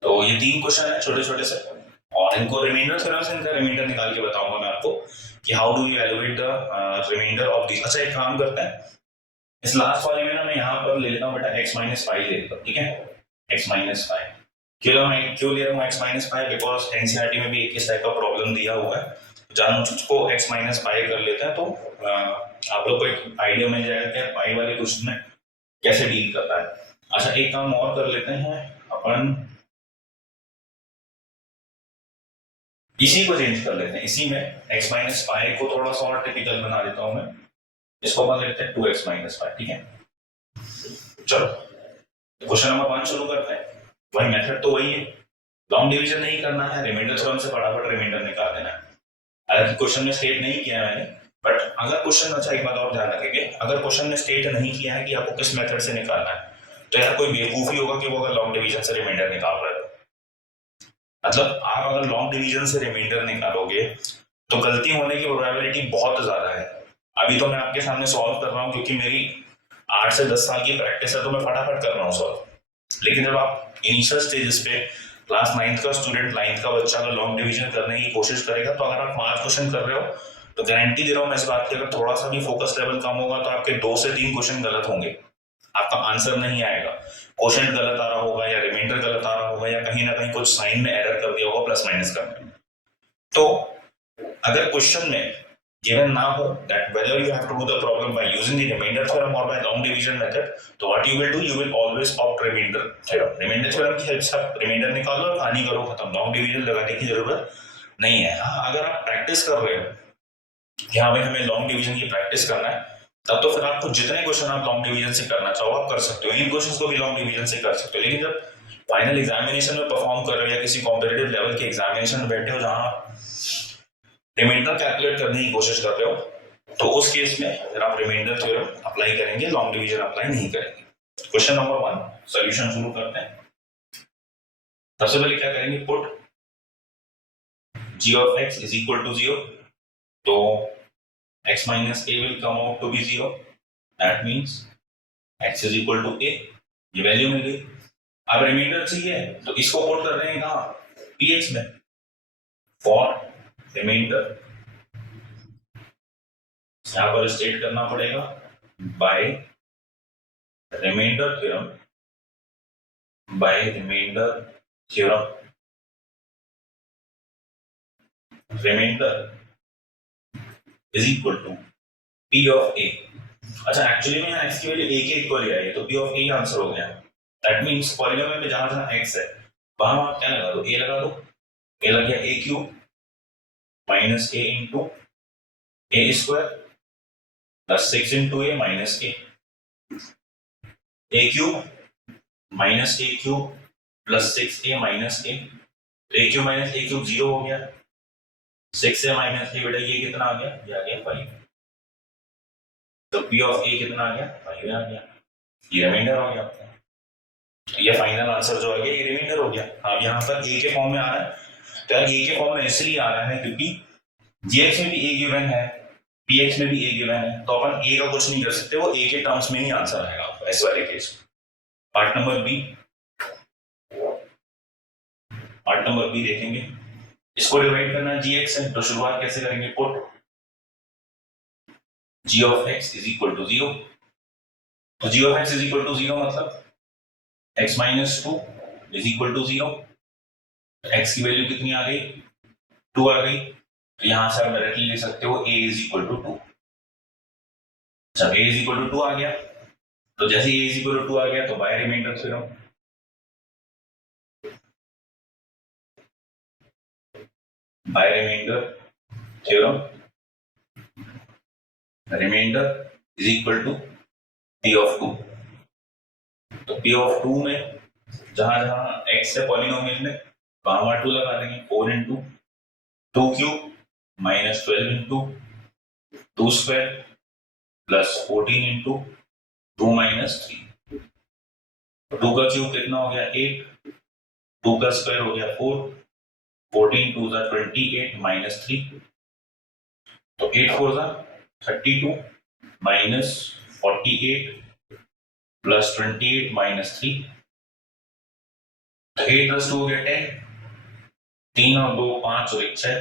तो ये 3 क्वेश्चन है छोटे छोटे से, और इनको रिमाइंडर थ्योरम से इनका रिमाइंडर निकाल के बताऊंगा मैं आपको कि how do you elevate the remainder of this. अच्छा, एक काम करते हैं, इस लास्ट वाले में ना मैं यहाँ पर ले लेता हूँ बेटा x-5 ले लेता हूँ, ठीक है। x-5 क्यों ले रहा हूँ x-5? बिकॉज एनसीईआरटी में भी एक इस टाइप का प्रॉब्लम दिया हुआ है, जानबूझ को x-5 कर लेते हैं, तो आप लोग को एक आइडिया मिल जाएगा कि पाई वाले क्वेश्चन में कैसे डील करता है। अच्छा, एक काम और कर लेते हैं अपन, इसी को चेंज कर लेते हैं। इसी में x-5 को थोड़ा सा और टिपिकल बना देता हूं मैं, इसको बना लेते हैं 2x-5, ठीक है। चलो क्वेश्चन नंबर 5 शुरू करते हैं। वही मेथड तो वही है, लॉन्ग डिवीजन नहीं करना है, रिमाइंडर थ्योरम से फटाफट रिमाइंडर निकाल देना है। हालांकि क्वेश्चन में स्टेट नहीं किया है मैंने, बट अगर क्वेश्चन, अच्छा एक बात और ध्यान रखेंगे, अगर क्वेश्चन में स्टेट नहीं किया है कि आपको किस मेथड से निकालना है, तो यार कोई बेवकूफी होगा कि वो अगर लॉन्ग डिवीजन से रिमाइंडर निकाल रहा है। मतलब आप अगर लॉन्ग डिवीजन से रिमाइंडर निकालोगे तो गलती होने की प्रोबेबिलिटी बहुत ज्यादा है। अभी तो मैं आपके सामने सॉल्व कर रहा हूँ क्योंकि मेरी 8 से 10 साल की प्रैक्टिस है, तो मैं फटाफट कर रहा हूँ सॉल्व। लेकिन जब आप इनिशियल स्टेजेस पे क्लास 9th का स्टूडेंट, 9th का बच्चा अगर लॉन्ग डिवीजन करने की कोशिश करेगा, तो अगर आप 5 क्वेश्चन कर रहे हो तो गारंटी दे रहा हूँ मैं इस बात की, अगर थोड़ा सा भी फोकस लेवल कम होगा तो आपके 2 से 3 क्वेश्चन गलत होंगे, आपका आंसर नहीं आएगा, क्वेश्चन गलत आ रहा होगा या रिमाइंडर गलत आ रहा होगा या कहीं ना कहीं कुछ साइन में एरर कर दिया होगा प्लस माइनस करने। तो अगर क्वेश्चन में given ना हो that whether you have to do the problem by using the remainder theorem or by long division method, तो what you will do, you will always opt remainder theorem। remainder theorem की हेल्प से आप रिमाइंडर निकालो और कहानी करो खत्म, लॉन्ग डिवीजन लगाने की जरूरत नहीं है। हाँ, अगर आप प्रैक्टिस कर रहे हो कि हाँ भाई हमें लॉन्ग डिवीजन की प्रैक्टिस करना है, तब तो फिर आपको जितने क्वेश्चन आप लॉन्ग डिवीजन से करना चाहो आप कर सकते हो, इन क्वेश्चंस को भी लॉन्ग डिवीजन से कर सकते हो। लेकिन जब फाइनल एग्जामिनेशन में परफॉर्म कर रहे हो या किसी कॉम्पिटिटिव लेवल के एग्जामिनेशन में बैठे हो जहां रिमाइंडर कैलकुलेट करने की कोशिश कर रहे हो, तो उस केस में फिर आप रिमाइंडर थ्योरम अप्लाई करेंगे, लॉन्ग डिवीजन अप्लाई नहीं करेंगे। क्वेश्चन नंबर 1 सॉल्यूशन शुरू करते हैं। सबसे पहले क्या करेंगे, put g of x is equal to 0, तो x minus a will come out to be 0, that means x is equal to a, ये वैल्यू मिल गई। अब रिमाइंडर चाहिए तो इसको पुट कर रहे हैं कहाँ, px में, फॉर रिमाइंडर यहां पर स्टेट करना पड़ेगा by remainder theorem, by remainder theorem, remainder is equal to p of a। अच्छा एक्चुअली में x की वैल्यू a के इक्वल है, तो p ऑफ a आंसर हो गया। दैट मींस पॉलीनोमियल में जहां जहां x है वहां आप क्या लगा दो, a लगा दो, a लग गया a cube minus a into a square plus 6 into a minus a cube minus a cube plus 6a minus a, तो a cube minus a cube 0 हो गया, 6a माइनस a बेटा ये कितना आ गया, ये आ गया 5, तो p ऑफ a कितना आ गया, 5 आ गया, ये रिमाइंडर हो गया आपका। ये फाइनल आंसर जो आ गया ये रिमाइंडर हो गया। अब यहाँ पर a के फॉर्म में आ रहा है, तो यार a के फॉर्म में इसलिए आ रहा है क्योंकि gx में भी a गिवन है, px में भी a गिवन है, तो अपन a का कुछ नहीं कर सकते, वो a के टर्म्स में ही आंसर आएगा आपका इस वाले केस। Part number B, part number B देखेंगे, इसको डिवाइड करना gx से, तो शुरुआत कैसे करेंगे, put g of x is equal to 0, तो g of x is equal to 0 मतलब x minus 2 is equal to 0, x की वैल्यू कितनी आ गई, 2 आ गई, तो यहां से आप डायरेक्टली ले सकते हो a is equal to 2। जब a is equal to 2 आ गया, तो जैसे a is equal to 2 आ गया तो by remainder theorem, by remainder theorem, remainder is equal to p of 2, तो p ऑफ 2 में जहां जहां x है पॉलिनोमियल में वहां 2 लगा देंगे, 4 into 2 cube minus 12 into 2 square plus 14 into 2 minus 3, 2 का क्यूब कितना हो गया 8, 2 का स्क्वायर हो गया 4, 14 2 जा 28 माइनस 3, तो 8 4 जा 32 माइनस 48 प्लस 28 माइनस 3, 8 प्लस 2 हो गया 10, 3 और 2 5 और 1 6,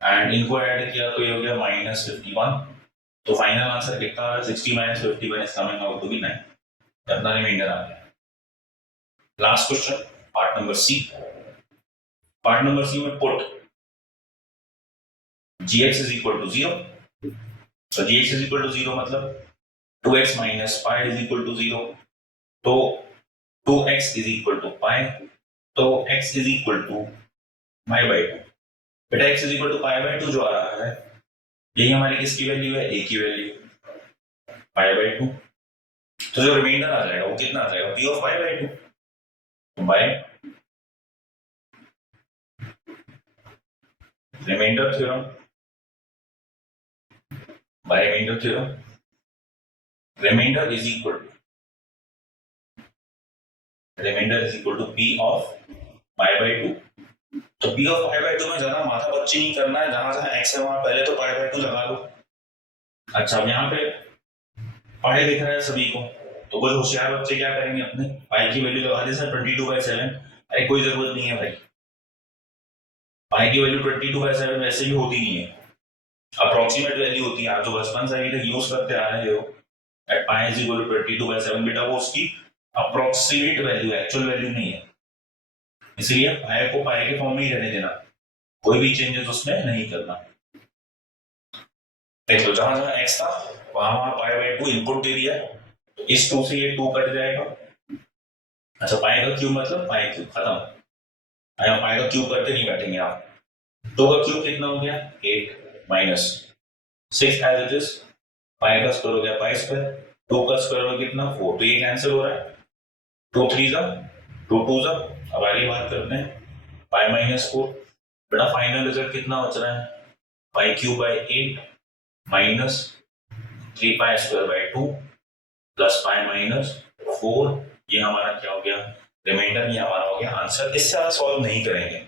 एंड इनको ऐड किया तो ये हो गया माइनस 51, तो फाइनल आंसर कितना आ रहा है, 60 minus 51 is coming out to be 9, अपना रिमाइंडर आ गया। Last question part number C, part number C में put gx is equal to 0, तो gx is equal to 0 मतलब 2x minus pi is equal to 0, तो 2x is equal to pi, तो x is equal to pi by 2, बेटा x is equal to pi by 2 जो आ रहा है यही हमारी किसकी वैल्यू है, a की वैल्यू pi by 2, तो जो रिमाइंडर आ जाएगा वो कितना आ जाएगा, p of pi by 2, by remainder theorem, by remainder theorem, remainder is equal to p of pi by 2, तो p ऑफ pi by 2 में ज्यादा माथा पच्ची नहीं करना है, जहां जहां x है वहां पहले तो pi by 2 लगा लो। अच्छा अब यहाँ पे पाई दिख रहा है सभी को, तो कुछ होशियार बच्चे क्या करेंगे, अपने पाई की वैल्यू लगा दे सर 22/7, अरे कोई जरूरत नहीं है भाई, पाई की वैल्यू 22/7 वैसे भी होती नहीं है, अप्रोक्सीमेट वैल्यू होती है, आप जो बचपन से अभी तक यूज करते आ रहे हो at pi is equal to 22/7, बेटा वो उसकी अप्रोक्सीमेट वैल्यू है, एक्चुअल वैल्यू नहीं है, इसलिए पाई को पाई के फॉर्म में ही रहने देना, कोई भी चेंजेस उसमें नहीं करना। देख लो जहां जहां x था वहां वहां पाई बाई 2 इनपुट दे दिया, तो इस 2 से ये 2 कट जाएगा। अच्छा पाई का क्यूब मतलब पाई क्यूब खत्म, पाई का क्यूब करते नहीं बैठेंगे आप, 2 का क्यूब कितना हो गया 8 माइनस 6 एज इट इज, पाई का स्क्वायर हो गया पाई स्क्वायर, 2 का स्क्वायर हो गया कितना 4, तो ये कैंसिल हो रहा है, 2 3 जा टू टू सा। अब आगे बात करते हैं पाई माइनस 4। बेटा फाइनल रिजल्ट कितना बच रहा है, पाई cube by 8 minus 3 pi square by 2 plus pi minus 4। ये हमारा क्या हो गया, रिमाइंडर, ये हमारा हो गया आंसर। इससे ज्यादा सॉल्व नहीं करेंगे।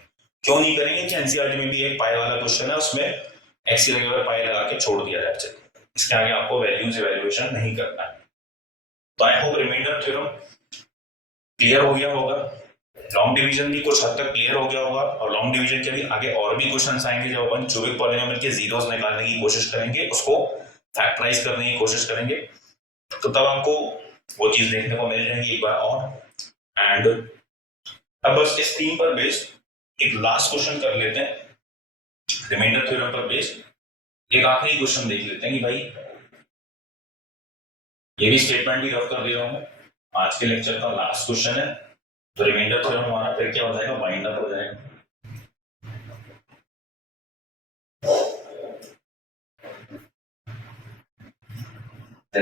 क्यों नहीं करेंगे कि एनसीईआरटी में भी एक पाई वाला क्वेश्चन है, उसमें एक्स की जगह पर पाई लगा के छोड़ दिया जाए। इसके आगे आपको वैल्यूज इवैल्यूएशन नहीं करना है। तो I hope remainder theorem clear हो गया होगा। लॉन्ग डिवीजन भी कुछ हद तक क्लियर हो गया होगा, और लॉन्ग डिवीजन के भी आगे और भी क्वेश्चंस आएंगे जब अपन क्यूबिक पॉलिनोमियल के जीरोस निकालने की कोशिश करेंगे, उसको फैक्टराइज करने की कोशिश करेंगे, तो तब आपको वो चीज देखने को मिल जाएगी एक बार और। एंड अब बस इस थीम पर बेस्ड एक लास्ट क्वेश्चन कर लेते हैं रिमाइंडर थ्योरम पर बेस्ड। एक आखिरी क्वेश्चन देख लेते हैं कि भाई, ये भी स्टेटमेंट भी रफ कर दे रहा हूं, आज के लेक्चर का लास्ट क्वेश्चन है, तो रिमाइंडर थ्योरम हमारा फिर क्या हो जाएगा, वाइंड अप हो जाएगा।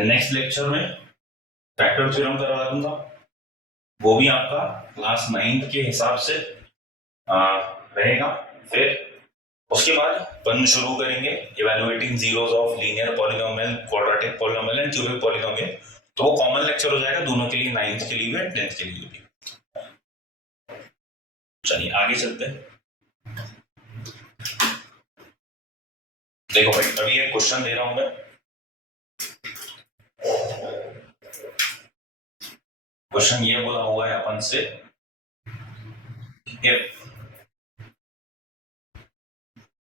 नेक्स्ट लेक्चर में फैक्टर थ्योरम करवा दूंगा, वो भी आपका क्लास 9 के हिसाब से रहेगा। फिर उसके बाद अपन शुरू करेंगे evaluating zeros of linear polynomial, quadratic polynomial and cubic polynomial. तो वो कॉमन लेक्चर हो जाएगा दोनों के लिए, 9th के लिए भी 10th के लिए भी। चलिए आगे चलते हैं। देखो भाई, अभी एक क्वेश्चन दे रहा हूं मैं। क्वेश्चन ये बोला हुआ है अपन से, if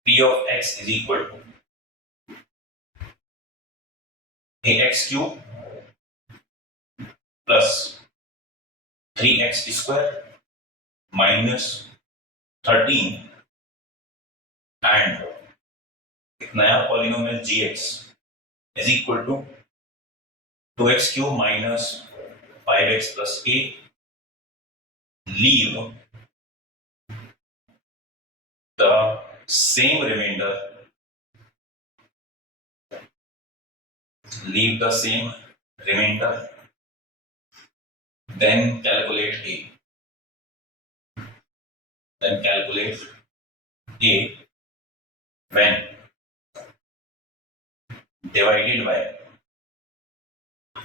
p of x is equal to ax cube plus 3x square minus 13 and एक नया polynomial gx is equal to 2x cube minus 5x plus a, leave the same remainder, then calculate a,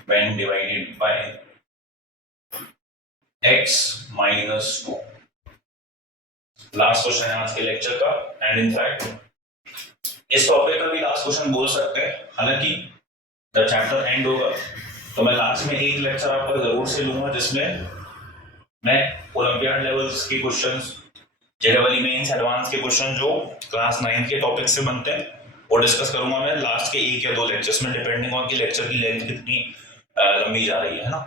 when divided by x minus 2। Last question है आज के लेक्चर का, एंड इनफैक्ट इस टॉपिक का भी लास्ट क्वेश्चन बोल सकते हैं। हालांकि जब चैप्टर एंड होगा तो मैं लास्ट में एक लेक्चर आपका जरूर से लूंगा, जिसमें मैं ओलंपियाड लेवल्स के क्वेश्चंस, जेईई मेंस एडवांस के क्वेश्चन जो क्लास 9 के टॉपिक से बनते हैं, वो डिस्कस करूंगा मैं लास्ट के 1 या 2 लेक्चर्स में, डिपेंडिंग ऑन कि लेक्चर की लेंथ कितनी लंबी जा रही है ना।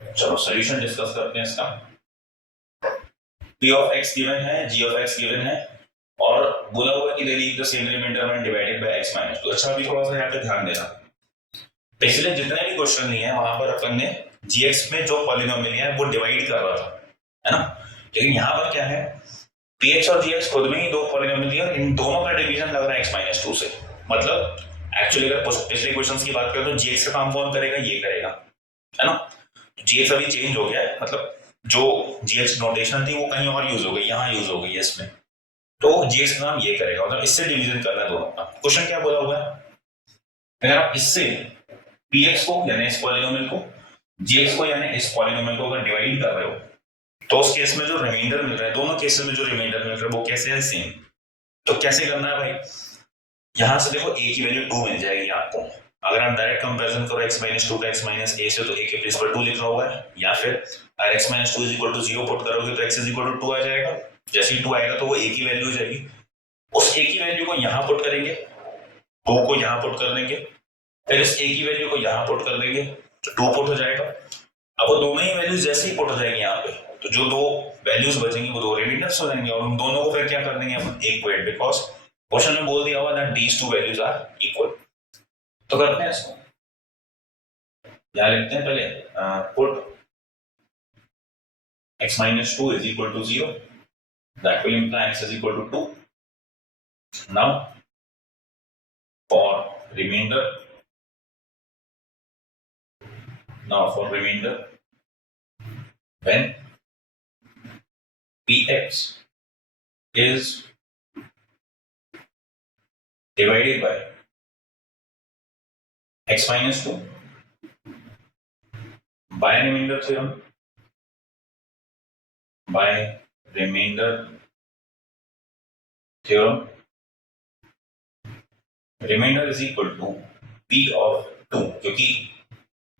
चलो सोल्यूशन डिस्कस करते हैं इसका। p of x गिवन है, g of x गिवन है, और बोला हुआ है कि they leave the same remainder when divided by x minus 2। अच्छा, अभी थोड़ा सा यहाँ पे ध्यान देना, पिछले जितने भी क्वेश्चन लिए हैं वहां पर अपन ने gx में जो पॉलिनोमियल है वो डिवाइड कर रहा था, है ना। लेकिन यहाँ पर क्या है, px और gx खुद में ही दो पॉलिनोमियल दिए, और इन दोनों का डिवीजन लग रहा है x minus 2 से। मतलब एक्चुअली अगर पिछले क्वेश्चंस की बात करें तो gx का काम कौन करेगा, ये करेगा, है ना। gx अभी चेंज हो गया है, मतलब जो gx नोटेशन थी वो कहीं और यूज हो गई, यहाँ यूज हो गई है इसमें, तो gx का नाम ये करेगा, मतलब इससे डिवीजन करना है दोनों का। क्वेश्चन क्या बोला हुआ है, अगर आप इससे px को यानी इस पॉलिनोमियल को, gx को यानी इस पॉलिनोमियल को अगर डिवाइड कर रहे हो, तो उस केस में जो रिमाइंडर मिल रहा है, दोनों केसेस में जो रिमाइंडर मिल रहा है वो कैसे है, सेम। तो कैसे करना है भाई, यहां से देखो a की वैल्यू 2 मिल जाएगी आपको। अगर आप डायरेक्ट कंपैरिजन करो x minus 2 का x minus a से, तो a के प्लेस पर 2 लिखा हुआ है, या फिर अगर x minus 2 is equal to 0 put करोगे तो x is equal to 2 आ जाएगा। जैसे ही 2 आएगा तो वो a की वैल्यू हो जाएगी, उस a की वैल्यू को यहाँ पुट करेंगे, 2 को यहाँ पुट कर देंगे, फिर इस a की वैल्यू को यहाँ पुट कर देंगे, तो 2 पुट हो जाएगा। अब वो दोनों ही वैल्यूज जैसे ही पुट हो जाएगी यहाँ पे, तो जो दो वैल्यूज बचेंगी वो दो रिमाइंडर्स हो जाएंगे, और उन दोनों को फिर क्या कर देंगे अपन, इक्वेट, बिकॉज क्वेश्चन में बोल दिया हुआ that these two values are equal. तो करते हैं इसको, क्या लिखते हैं पहले, put x minus 2 is equal to 0, that will imply x is equal to 2. Now for remainder, when px is divided by x minus 2 by remainder theorem, remainder is equal to p of 2, क्योंकि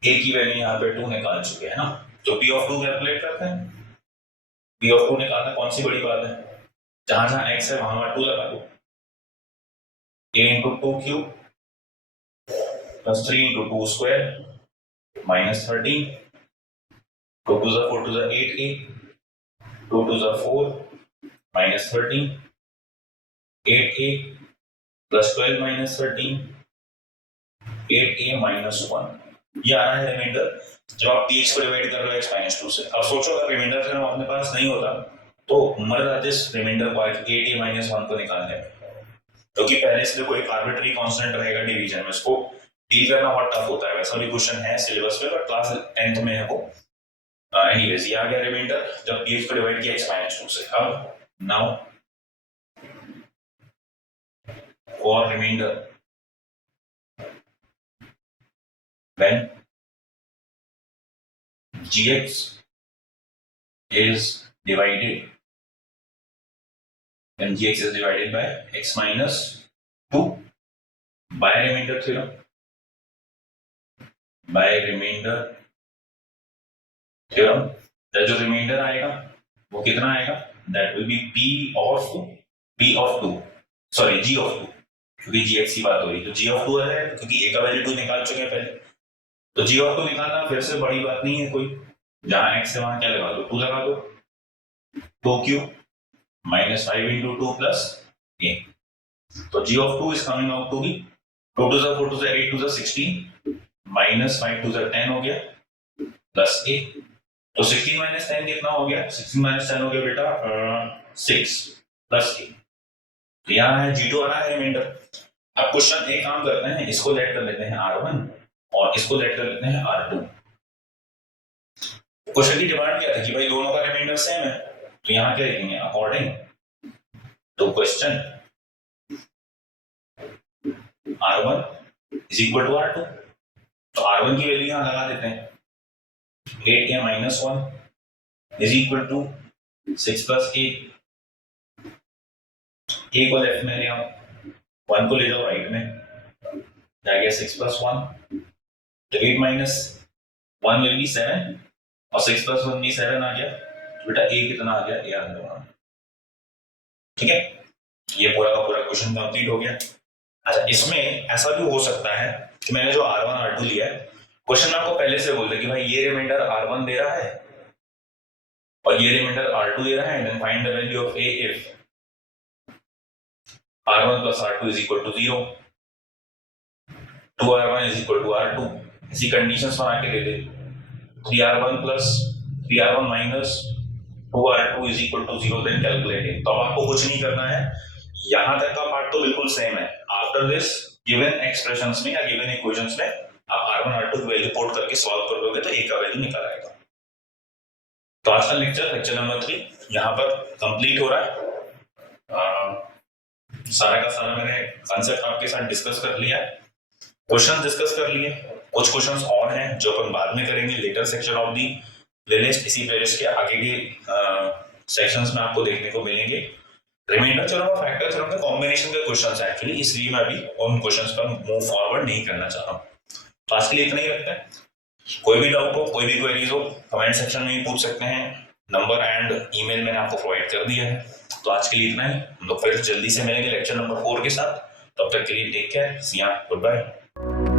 a की वैल्यू यहाँ पे 2 निकाल चुके हैं ना, तो p of 2 कैलकुलेट करते हैं। p of 2 निकालना कौन सी बड़ी बात है, जहां जहां x है वहां 2 लगा दो। a into 2 cube plus 3 into 2 square minus 13, 2 to the 4 to the 8a, 2 to the 4 minus 13, 8a plus 12 minus 13, 8a minus 1, ये आ रहा है रिमाइंडर जब आप px को डिवाइड कर रहे हो x minus 2 से। अब सोचो अगर रिमाइंडर थ्योरम अपने पास नहीं होता तो मर जाते इस रिमाइंडर को 8a minus 1 को निकालने में, क्योंकि पहले से कोई आर्बिट्ररी कांस्टेंट रहेगा डिवीजन में, उसको डील करना बहुत टफ होता है। वैसा भी क्वेश्चन है सिलेबस में, बट क्लास 10th में है वो। एनीवेज ये आ गया रिमाइंडर जब px को डिवाइड किया x minus 2 से। अब now for remainder when gx is divided by x minus 2 by remainder theorem, जो रिमाइंडर आएगा वो कितना आएगा, that will be g of 2, क्योंकि gx की बात हो रही है तो g of 2 है, क्योंकि a का वैल्यू 2 निकाल चुके हैं पहले, तो g of 2 निकालना फिर से बड़ी बात नहीं है कोई, जहां x है वहां क्या लगा दो, 2 लगा दो, 2 cube minus 5 into 2 plus a, तो g of 2 is coming out to be 2 to the 4 to the 8 to the 16 minus 5 to the 10 हो गया plus a, तो 16 minus 10 कितना हो गया, 16 minus 10 हो गया बेटा 6 plus a, तो यहाँ है g2 आ रहा है रिमाइंडर। अब क्वेश्चन एक काम करते हैं, इसको लेट कर लेते हैं r1 और इसको लेट कर लेते हैं r2। क्वेश्चन की डिमांड क्या था कि भाई दोनों का रिमाइंडर सेम है, तो यहाँ क्या लिखेंगे according to question r1 is equal to r2, तो r1 की वैल्यू यहाँ लगा देते हैं 8a minus 1 is equal to 6 plus a, a को लेफ्ट में ले आओ, 1 को ले जाओ राइट में, आ गया 6 plus 1, तो 8 minus 1 will be 7 और 6 plus 1 भी 7 आ गया, तो बेटा a कितना आ गया, a आ गया। ठीक है, ये पूरा का पूरा क्वेश्चन कंप्लीट हो गया। अच्छा, इसमें ऐसा भी हो सकता है कि मैंने जो r1 r2 लिया है, क्वेश्चन में आपको पहले से बोल दे कि भाई ये रिमाइंडर r1 दे रहा है और ये रिमाइंडर r2 दे रहा है, then find the value of a if r1 plus r2 is equal to 0, 2r1 is equal to r2, इसी कंडीशंस बना के दे दे, 3r1 plus 3r1 minus 2r2 is equal to 0, then calculating. तो अब आपको कुछ नहीं करना है, यहां तक का पार्ट तो बिल्कुल सेम है। आफ्टर दिस गिवन एक्सप्रेशंस में या गिवन इक्वेशंस में आप r1 r2 की वैल्यू पुट करके सॉल्व कर दोगे तो a का वैल्यू निकल आएगा। तो आज का लेक्चर नंबर 3 यहाँ पर कंप्लीट हो रहा है। सारा का सारा मैंने कॉन्सेप्ट आपके साथ डिस्कस कर लिया, क्वेश्चन डिस्कस कर लिए, कुछ क्वेश्चंस और हैं जो अपन बाद में करेंगे later section of the playlist. इसी प्लेलिस्ट के आगे के सेक्शंस में आपको देखने को मिलेंगे रिमाइंडर थ्योरम और फैक्टर थ्योरम के कॉम्बिनेशन के क्वेश्चंस एक्चुअली, इसलिए मैं अभी उन क्वेश्चंस पर मूव फॉरवर्ड नहीं करना चाह रहा हूँ। तो आज के लिए इतना ही रखते हैं। कोई भी डाउट हो, कोई भी क्वेरीज हो, कमेंट सेक्शन में ही पूछ सकते हैं। नंबर एंड ईमेल मैंने आपको प्रोवाइड कर दिया है। तो आज के लिए इतना ही, हम लोग फिर जल्दी से मिलेंगे लेक्चर नंबर 4 के साथ। तब तक के लिए take care, see you, good bye.